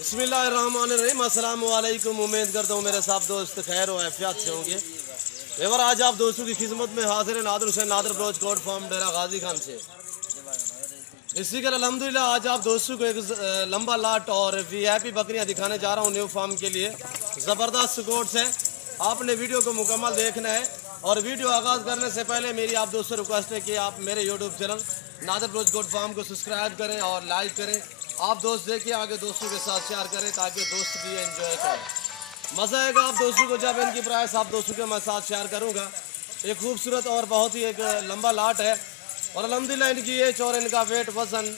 बिस्मिल्लाहिर्रहमानिर्रहीम। अस्सलाम वालेकुम। उम्मीद करता हूँ मेरे साथ दोस्त खैर और आफियत से होंगे। एवर आज आप दोस्तों की खिदमत में हाजिर है नादिर हुसैन नादिर ब्रोच कोट फार्म डेरा गाजी खान से। इसी के अल्हम्दुलिल्लाह आज आप दोस्तों को एक लंबा लाट और वीआईपी बकरियां दिखाने जा रहा हूँ न्यू फार्म के लिए। ज़बरदस्त गोट्स है, आपने वीडियो को मुकम्मल देखना है। और वीडियो आगाज़ करने से पहले मेरी आप दोस्तों से रिक्वेस्ट है कि आप मेरे यूट्यूब चैनल नादिर ब्रोच कोट फार्म को सब्सक्राइब करें और लाइक करें। आप दोस्त देखिए, आगे दोस्तों के साथ शेयर करें ताकि दोस्त भी एंजॉय करें। मज़ा आएगा आप दोस्तों को जब इनकी प्राइस आप दोस्तों के मैं साथ शेयर करूँगा। एक खूबसूरत और बहुत ही एक लंबा लाट है और अल्हम्दुलिल्लाह इनकी एज और इनका वेट वज़न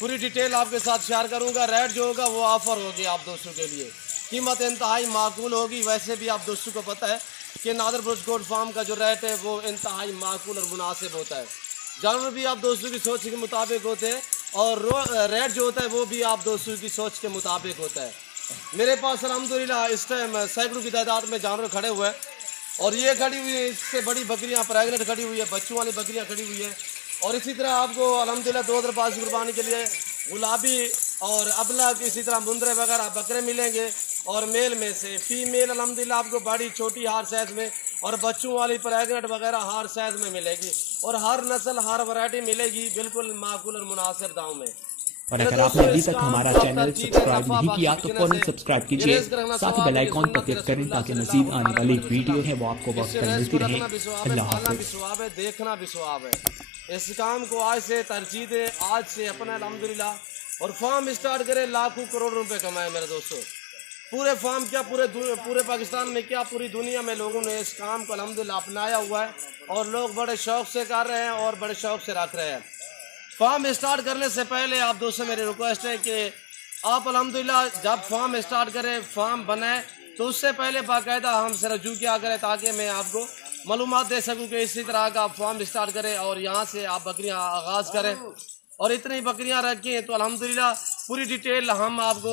पूरी डिटेल आपके साथ शेयर करूँगा। रेट जो होगा वो ऑफ़र होगी आप दोस्तों के लिए, कीमत इंतहाई माकूल होगी। वैसे भी आप दोस्तों को पता है कि नादिर ब्रोच कोट फार्म का जो रेट है वो इंतहाई माकूल और मुनासिब होता है। जानवर भी आप दोस्तों की सोच के मुताबिक होते हैं और रेट जो होता है वो भी आप दोस्तों की सोच के मुताबिक होता है। मेरे पास अल्हम्दुलिल्लाह इस टाइम सैकड़ों की तादाद में जानवर खड़े हुए हैं और ये खड़ी हुई है, इससे बड़ी बकरियां प्रेगनेंट खड़ी हुई है, बच्चों वाली बकरियां खड़ी हुई है। और इसी तरह आपको अल्हम्दुलिल्लाह 2005 की कुर्बानी के लिए गुलाबी और अबला इसी तरह मुंदरे वगैरह बकरे मिलेंगे। और मेल में से फीमेल अल्हम्दुलिल्लाह आपको बड़ी छोटी हार साइज में और बच्चों वाली प्रेगनेंट वगैरह हार साइज में मिलेगी। और हर नस्ल हर वैरायटी मिलेगी बिल्कुल माकूल और मुनासिब दाम में। और अगर आपने अभी तक हमारा चैनल सब्सक्राइब नहीं किया तो फौरन सब्सक्राइब कीजिए, साथ ही बेल आइकॉन पर क्लिक करें ताकि मजीद आने वाली वीडियो है वो आपको वक्त पर मिलती रहे। अल्लाह हाफ़िज़। देखना भी सवाब है। इस काम को आज से तरजीह दे, आज से अपना अल्हम्दुलिल्लाह और फार्म स्टार्ट करे, लाखों करोड़ रुपए कमाए मेरे दोस्तों। पूरे फार्म क्या पूरे पाकिस्तान में क्या पूरी दुनिया में लोगों ने इस काम को अल्हम्दुलिल्लाह अपनाया हुआ है और लोग बड़े शौक से कर रहे हैं और बड़े शौक से रख रहे हैं। फार्म स्टार्ट करने से पहले आप दोस्तों मेरी रिक्वेस्ट है कि आप अल्हम्दुलिल्लाह जब फार्म स्टार्ट करें, फार्म बनाए तो उससे पहले बाकायदा हमसे रजू किया करें ताकि मैं आपको मालूमात दे सकूं कि इसी तरह का आप फार्म स्टार्ट करें और यहाँ से आप बकरियाँ आगाज़ करें और इतनी बकरियाँ रखें तो अल्हम्दुलिल्लाह पूरी डिटेल हम आपको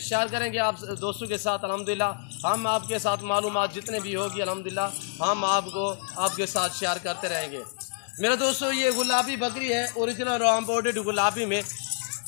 शेयर करेंगे आप दोस्तों के साथ। अल्हम्दुलिल्लाह हम आपके साथ मालूमात जितने भी होगी अल्हम्दुलिल्लाह हम आपको आपके साथ शेयर करते रहेंगे। मेरे दोस्तों ये गुलाबी बकरी है, ओरिजिनल इम्पोर्टेड गुलाबी में।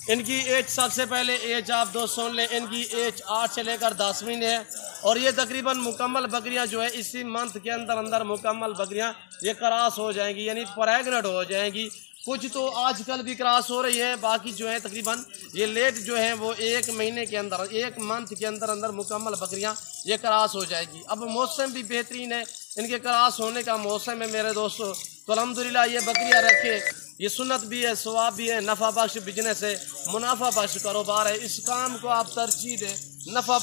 इनकी एज सबसे पहले एज आप दोस्त सुन लें, इनकी एज 8 से लेकर 10 महीने है और ये तकरीबन मुकम्मल बकरियां जो है इसी मंथ के अंदर अंदर मुकम्मल बकरियां ये क्रॉस हो जाएंगी, यानी प्रेग्नेंट हो जाएंगी। कुछ तो आजकल भी क्रॉस हो रही है, बाकी जो है तकरीबन ये लेट जो है वो 1 महीने के अंदर 1 मंथ के अंदर अंदर मुकम्मल बकरियां ये क्रॉस हो जाएगी। अब मौसम भी बेहतरीन है, इनके क्रॉस होने का मौसम है मेरे दोस्तों। तो अल्हम्दुलिल्लाह ये बकरियां रखे, ये सुन्नत भी है, सवाब भी है, नफ़ा बख्श बिजनेस है, मुनाफा बख्श कारोबार है। इस काम को आप तरजीह दें, नफ़ा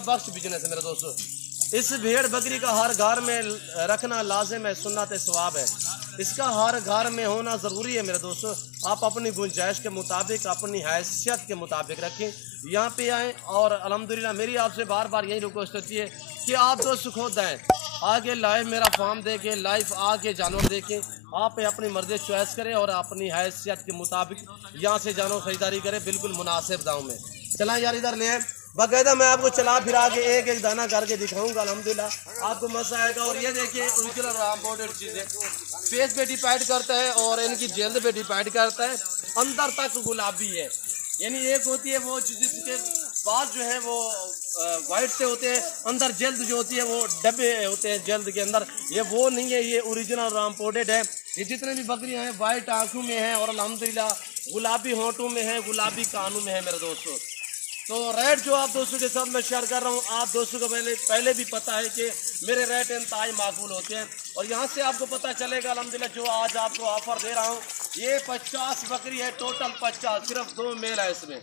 बख्श बिजनेस है मेरे दोस्तों। इस भेड़ बकरी का हर घर में रखना लाजिम है, सुन्नत सवाब है, इसका हर घर में होना ज़रूरी है मेरे दोस्तों। आप अपनी गुंजाइश के मुताबिक अपनी हैसियत के मुताबिक रखें, यहाँ पे आएँ। और अल्हम्दुलिल्लाह मेरी आपसे बार बार यही रिक्वेस्ट होती है कि आप दोस्त खुद आएँ, आगे लाइव मेरा फार्म देखें, लाइव आके जानवर देखें, आप अपनी मर्जी चॉइस करें और अपनी हैसियत के मुताबिक यहाँ से जानवर खरीदारी करें बिल्कुल मुनासिब दाम में। चला यार इधर ले बाकायदा मैं आपको चला फिरा के एक एक दाना करके दिखाऊंगा, अल्हम्दुलिल्लाह आपको मज़ा आएगा। और ये देखिए ओरिजिनल इम्पोर्टेड चीज़ें फेस पे डिपेंड करता है और इनकी जल्द पे डिपेंड करता है। अंदर तक गुलाबी है, यानी एक होती है वो जिसके बाल जो है वो वाइट से होते हैं, अंदर जल्द जो होती है वो डब्बे होते हैं जल्द के अंदर, ये वो नहीं है, ये ओरिजिनल इम्पोर्टेड है। ये जितने भी बकरियां हैं वाइट आँखों में हैं और अल्हम्दुलिल्लाह गुलाबी होंठों में है, गुलाबी कानों में है मेरे दोस्तों। तो रेट जो आप दोस्तों के साथ मैं शेयर कर रहा हूँ, आप दोस्तों को पहले भी पता है कि मेरे रेट इंतहाई माकूल होते हैं। और यहाँ से आपको पता चलेगा अल्हम्दुलिल्लाह जो आज आपको ऑफर दे रहा हूँ, ये 50 बकरी है, टोटल 50, सिर्फ 2 मेल है, इसमें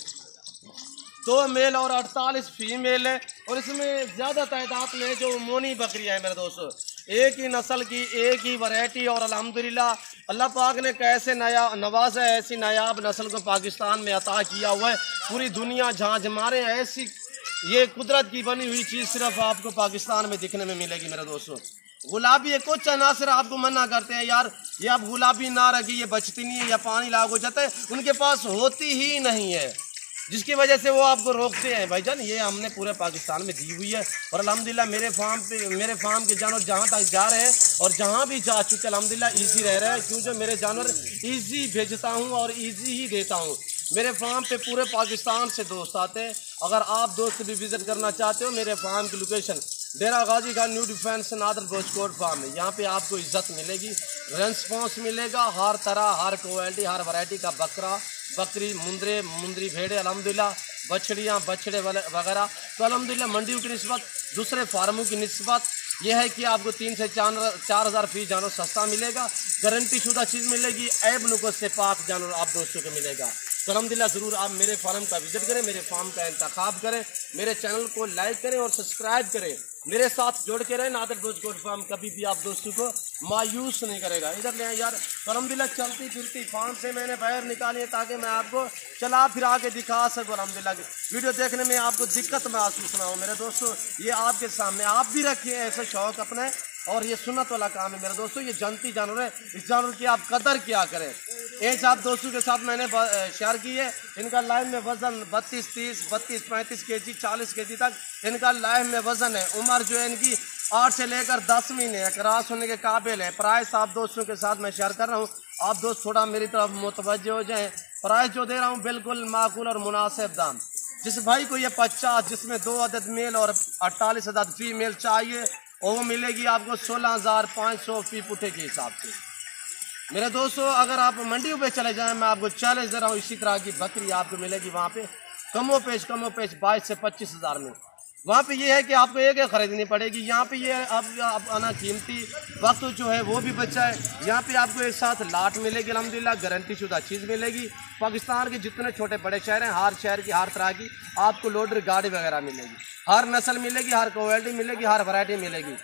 2 मेल और 48 फीमेल है। और इसमें ज़्यादा तादाद में जो मोनी बकरियाँ हैं मेरे दोस्तों, एक ही नस्ल की एक ही वैरायटी। और अल्हम्दुलिल्लाह अल्लाह पाक ने कैसे नवाजा है, ऐसी नायाब नस्ल को पाकिस्तान में अता किया हुआ है। पूरी दुनिया झांझ मारे, ऐसी ये कुदरत की बनी हुई चीज़ सिर्फ आपको पाकिस्तान में दिखने में मिलेगी मेरे दोस्तों। गुलाबी है, कुछ अनासर आपको मना करते हैं यार ये आप गुलाबी ना रखिए, ये बचती नहीं है या पानी लाग हो जाता है, उनके पास होती ही नहीं है, जिसकी वजह से वो आपको रोकते हैं। भाईजान ये हमने पूरे पाकिस्तान में दी हुई है और अल्हम्दुलिल्लाह मेरे फार्म के जानवर जहाँ तक जा रहे हैं और जहाँ भी जा चुके अल्हम्दुलिल्लाह ईजी रह रहा है, क्योंकि मेरे जानवर ईजी भेजता हूँ और ईजी ही देता हूँ। मेरे फार्म पे पूरे पाकिस्तान से दोस्त आते हैं। अगर आप दोस्त भी विजिट करना चाहते हो, मेरे फार्म की location Dera Ghazi Khan new defence Nadir गोश्तकोट फार्म है। यहाँ पे आपको इज्जत मिलेगी, रेस्पॉन्स मिलेगा, हर तरह, हर क्वालिटी, हर वैरायटी का बकरा, बकरी, मुंदरी भेड़े, अल्हम्दुलिल्लाह बछड़ियाँ, बछड़े वगैरह। तो अल्हम्दुलिल्लाह मंडियों की निस्बत, दूसरे फार्मों की निस्बत यह है कि आपको 3 से 4 हज़ार फीस जानवर सस्ता मिलेगा, गारंटी शुदा चीज़ मिलेगी, ऐब नुकस से पाक जानवर आप दोस्तों को मिलेगा। तो अल्हम्दुलिल्लाह ज़रूर आप मेरे फार्म का विजिट करें, मेरे फार्म का इंतखाब करें, मेरे चैनल को लाइक करें और सब्सक्राइब करें, मेरे साथ जोड़ के रहें। नादर गोश्तकोट फार्म कभी भी आप दोस्तों को मायूस नहीं करेगा। इधर ले यार, अल्हम्दुलिल्लाह चलती फिरती फार्म से मैंने बाहर निकाली है ताकि मैं आपको चला फिरा के दिखा सकूँ। अल्हम्दुलिल्लाह वीडियो देखने में आपको दिक्कत महसूस ना हो मेरे दोस्तों। ये आपके सामने आप भी रखिए ऐसे शौक अपने, और ये सुन्नत वाला काम है मेरे दोस्तों। ये जनती जानवर है, इस जानवर की आप कदर क्या करें। एक आप दोस्तों के साथ मैंने शेयर की है, इनका लाइव में वजन 32, 30, 32, 35 kg, 40 kg तक इनका लाइव में वजन है। उम्र जो है इनकी 8 से लेकर 10 महीने है, क्रॉस होने के काबिल है। प्राइस आप दोस्तों के साथ मैं शेयर कर रहा हूँ, आप दोस्त थोड़ा मेरी तरफ मुतवज्जो हो जाएँ। प्राइस जो दे रहा हूँ बिल्कुल माकूल और मुनासिब दाम। जिस भाई को ये 50, जिसमें 2 अदद मेल और 48 अदद फीमेल चाहिए, और वो मिलेगी आपको 16,500 फी पुठे के हिसाब से। मेरे दोस्तों अगर आप मंडियों पे चले जाएं, मैं आपको चैलेंज दे रहा हूँ, इसी तरह की बकरी आपको मिलेगी वहाँ पे कमो पेश 22 से 25 हज़ार में। वहाँ पे ये है कि आपको एक खरीदनी पड़ेगी। यहाँ पे ये अब आना कीमती वक्त जो है वो भी बचा है। यहाँ पे आपको एक साथ लाट मिलेगी, अल्हम्दुलिल्लाह गारंटी शुदा चीज़ मिलेगी। पाकिस्तान के जितने छोटे बड़े शहर हैं, हर शहर की हर तरह की आपको लोडर गाड़ी वगैरह मिलेगी, हर नस्ल मिलेगी, हर क्वालिटी मिलेगी, हर वैरायटी मिलेगी।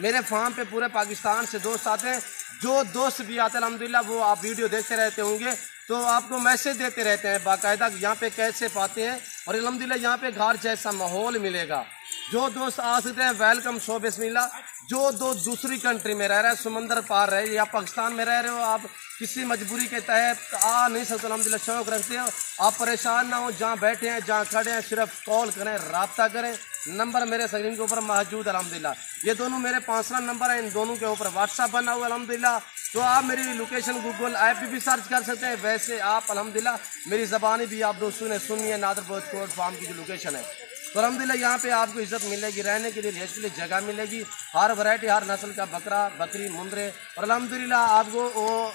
मेरे फार्म पे पूरे पाकिस्तान से दोस्त आते हैं। जो दोस्त भी आते हैं अल्हम्दुलिल्लाह वो आप वीडियो देखते रहते होंगे तो आपको मैसेज देते रहते हैं बाकायदा यहाँ पे कैसे पाते हैं, और अल्हम्दुलिल्लाह यहाँ पे घर जैसा माहौल मिलेगा। जो दोस्त आ सकते हैं वेलकम, सो बिस्मिल्लाह। जो दोस्त दूसरी कंट्री में रह रहे हैं, समंदर पार रहे या पाकिस्तान में रह रहे हो, आप किसी मजबूरी के तहत आ नहीं सकते, अल्हम्दुलिल्लाह शौक़ रखते हो, आप परेशान ना हो, जहाँ बैठे हैं, जहाँ खड़े हैं, सिर्फ कॉल करें, रब्ता करें। नंबर मेरे स्क्रीन के ऊपर मौजूद अल्हम्दुलिल्लाह। ये दोनों मेरे 5 नंबर हैं, इन दोनों के ऊपर व्हाट्सअप बना हुआ अल्हम्दुलिल्लाह। तो आप मेरी लोकेशन गूगल ऐप भी सर्च कर सकते हैं। वैसे आप अल्हम्दुलिल्लाह मेरी ज़बानी भी आप दोस्तों ने सुनी है, नादर गोश्तकोट फार्म की जो लोकेशन है। तो अल्हम्दुलिल्लाह यहाँ पे आपको इज्जत मिलेगी, रहने के लिए, रहने के लिए जगह मिलेगी, हर वैरायटी, हर नस्ल का बकरा, बकरी, मुंदरे, और अल्हम्दुलिल्लाह आपको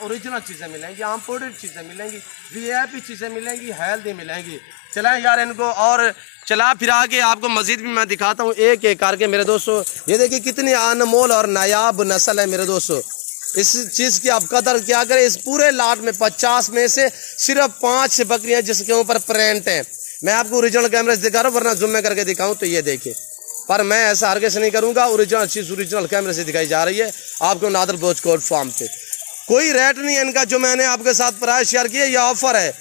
ओरिजिनल चीज़ें मिलेंगी, इम्पोर्टेड चीज़ें मिलेंगी, VIP चीज़ें मिलेंगी, हेल्दी मिलेंगी। चलें यार इनको और चला फिरा के आपको मज़ीद भी मैं दिखाता हूँ एक एक करके मेरे दोस्तों। ये देखिए कितनी अनमोल और नायाब नस्ल है मेरे दोस्तों। इस चीज़ की आप कदर क्या करें। इस पूरे लाट में 50 में से सिर्फ 5 बकरियां जिसके ऊपर प्रिंट हैं। मैं आपको ओरिजिनल कैमरे से दिखा रहा हूँ, वरना जूम में करके दिखाऊं तो ये देखिए, पर मैं ऐसा हरगिज़ नहीं करूंगा। ओरिजिनल चीज़ ओरिजिनल कैमरे से दिखाई जा रही है आपको नादर गोश्तकोट फार्म पे। कोई रेट नहीं है इनका, जो मैंने आपके साथ प्राइस शेयर किया, यह ऑफर है।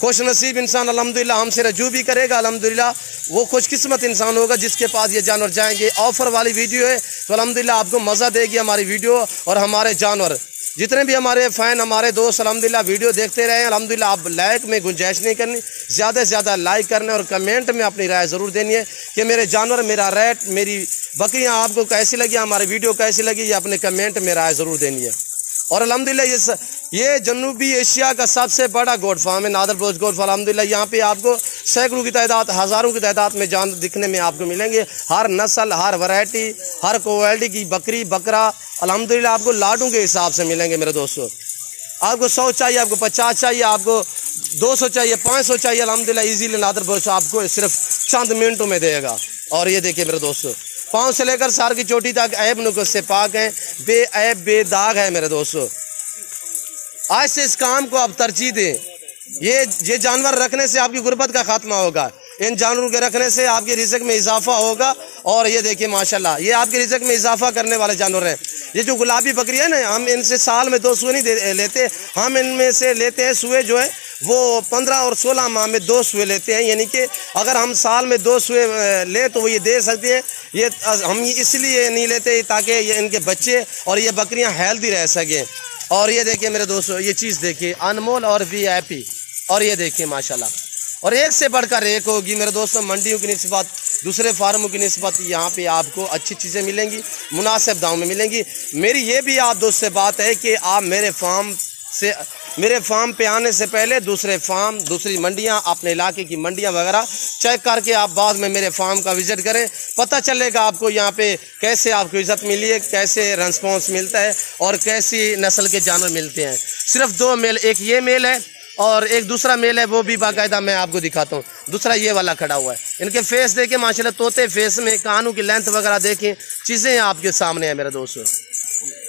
खुश नसीब इंसान अल्हम्दुलिल्लाह हमसे रजू भी करेगा, अल्हम्दुलिल्लाह वो खुशकिस्मत इंसान होगा जिसके पास ये जानवर जाएंगे। ऑफर वाली वीडियो है तो अल्हम्दुलिल्लाह आपको मज़ा देगी हमारी वीडियो, और हमारे जानवर जितने भी हमारे फ़ैन, हमारे दोस्त अल्हम्दुलिल्लाह वीडियो देखते रहे। अल्हम्दुलिल्लाह आप लाइक में गुंजाइश नहीं करनी, ज़्यादा से ज़्यादा लाइक करने और कमेंट में अपनी राय ज़रूर देनी है कि मेरे जानवर, मेरा रेट, मेरी बकरियाँ आपको कैसी लगी, हमारी वीडियो कैसी लगी, ये अपने कमेंट में राय ज़रूर देनी है। और अल्हम्दुलिल्लाह ये जनूबी एशिया का सबसे बड़ा गोट फार्म है नादर गोश्तकोट फार्म। अल्हम्दुलिल्लाह यहाँ पे आपको सैकड़ों की तादाद, हज़ारों की तादाद में जानवर दिखने में आपको मिलेंगे। हर नस्ल, हर वैरायटी, हर क्वालिटी की बकरी, बकरा अल्हम्दुलिल्लाह आपको लाडों के हिसाब से मिलेंगे मेरे दोस्तों। आपको 100 चाहिए, आपको 50 चाहिए, आपको 200 चाहिए, 500 चाहिए, अल्हम्दुलिल्लाह ईजीली नादर गोश्त आपको सिर्फ चंद मिनटों में देगा। और ये देखिए मेरे दोस्तों, पाँव से लेकर सर की चोटी तक ऐब नुकस से पाक हैं, बेऐब बेदाग है मेरे दोस्तों। आज से इस काम को आप तरजीह दें। ये जानवर रखने से आपकी गुर्बत का खात्मा होगा, इन जानवरों के रखने से आपके रिज़्क में इजाफा होगा। और ये देखिए माशाल्लाह, ये आपके रिज़्क में इजाफा करने वाले जानवर हैं। ये जो गुलाबी बकरी है ना, हम इनसे साल में 2 सुए नहीं लेते, हम इनमें से लेते हैं सुए जो है वो 15 और 16 माह में 2 सुए लेते हैं। यानी कि अगर हम साल में 2 सुए ले तो वो ये दे सकते हैं। ये हम इसलिए नहीं लेते ताकि ये इनके बच्चे और ये बकरियां हेल्दी रह सकें। और ये देखिए मेरे दोस्तों, ये चीज़ देखिए अनमोल और VIP, और ये देखिए माशाल्लाह, और एक से बढ़कर एक होगी मेरे दोस्तों। मंडियों की निस्बत, दूसरे फार्मों की निस्बत यहाँ पे आपको अच्छी चीज़ें मिलेंगी, मुनासिब दाम में मिलेंगी। मेरी ये भी आप दोस्त से बात है कि आप मेरे फार्म से मेरे फार्म पे आने से पहले दूसरे फार्म, दूसरी मंडियां, अपने इलाके की मंडियां वगैरह चेक करके आप बाद में मेरे फार्म का विजिट करें। पता चलेगा आपको यहाँ पे कैसे आपको इज्जत मिली है, कैसे रेस्पॉन्स मिलता है और कैसी नस्ल के जानवर मिलते हैं। सिर्फ 2 मेल, एक ये मेल है और एक दूसरा मेल है, वो भी बाकायदा मैं आपको दिखाता हूँ। दूसरा ये वाला खड़ा हुआ है। इनके फेस देखें माशाल्लाह, तोते फेस में, कानों की लेंथ वगैरह देखें, चीज़ें आपके सामने है मेरे दोस्तों।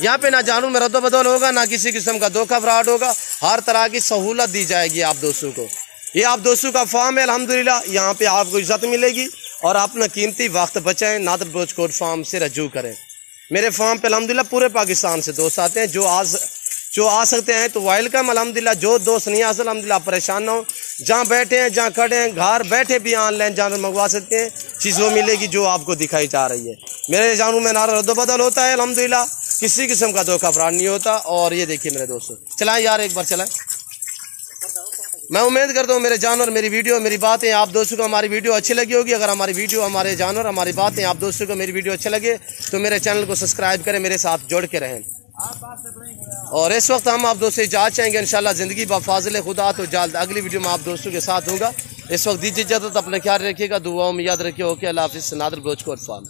यहाँ पे ना जानू में रद्दो-बदल होगा, ना किसी किस्म का धोखा फ्रॉड होगा। हर तरह की सहूलत दी जाएगी आप दोस्तों को। ये आप दोस्तों का फार्म है अल्हम्दुलिल्लाह। यहाँ पे आपको इज्जत मिलेगी और अपना कीमती वक्त बचाएं। नादर बोचकोट फार्म से रजू करें। मेरे फार्म पे अल्हम्दुलिल्लाह पूरे पाकिस्तान से दोस्त आते हैं। जो आ सकते हैं तो वेलकम अल्हम्दुलिल्लाह। जो दोस्त नहीं आ सकते अल्हम्दुलिल्लाह परेशान ना हो। जहाँ बैठे हैं, जहाँ खड़े हैं, घर बैठे भी ऑनलाइन जानवर मंगवा सकते हैं। चीज़ वो मिलेगी जो आपको दिखाई जा रही है। मेरे जानू में ना रद्दो-बदल होता है अल्हम्दुलिल्लाह, किसी किस्म का धोखा फ्रॉड नहीं होता। और ये देखिए मेरे दोस्तों, चलाएं यार, एक बार चलाएं। मैं उम्मीद करता हूँ मेरे जानवर, मेरी वीडियो, मेरी बातें आप दोस्तों को हमारी वीडियो अच्छी लगी होगी। अगर हमारी वीडियो, हमारे जानवर, हमारी बातें आप दोस्तों को मेरी वीडियो अच्छे लगे तो मेरे चैनल को सब्सक्राइब करें, मेरे साथ जुड़ के रहें। और इस वक्त हम आप दोस्तों इजाज़त चाहेंगे इंशाल्लाह। ज़िंदगी बाफाज़िल खुदा तो जल्द अगली वीडियो में आप दोस्तों के साथ होगा। इस वक्त दीजिए इजाज़त, अपना ख्याल रखिएगा, दुआओं में याद रखिए। ओके, अल्लाह हाफ़िज़। नादर बोचकोट फार्म।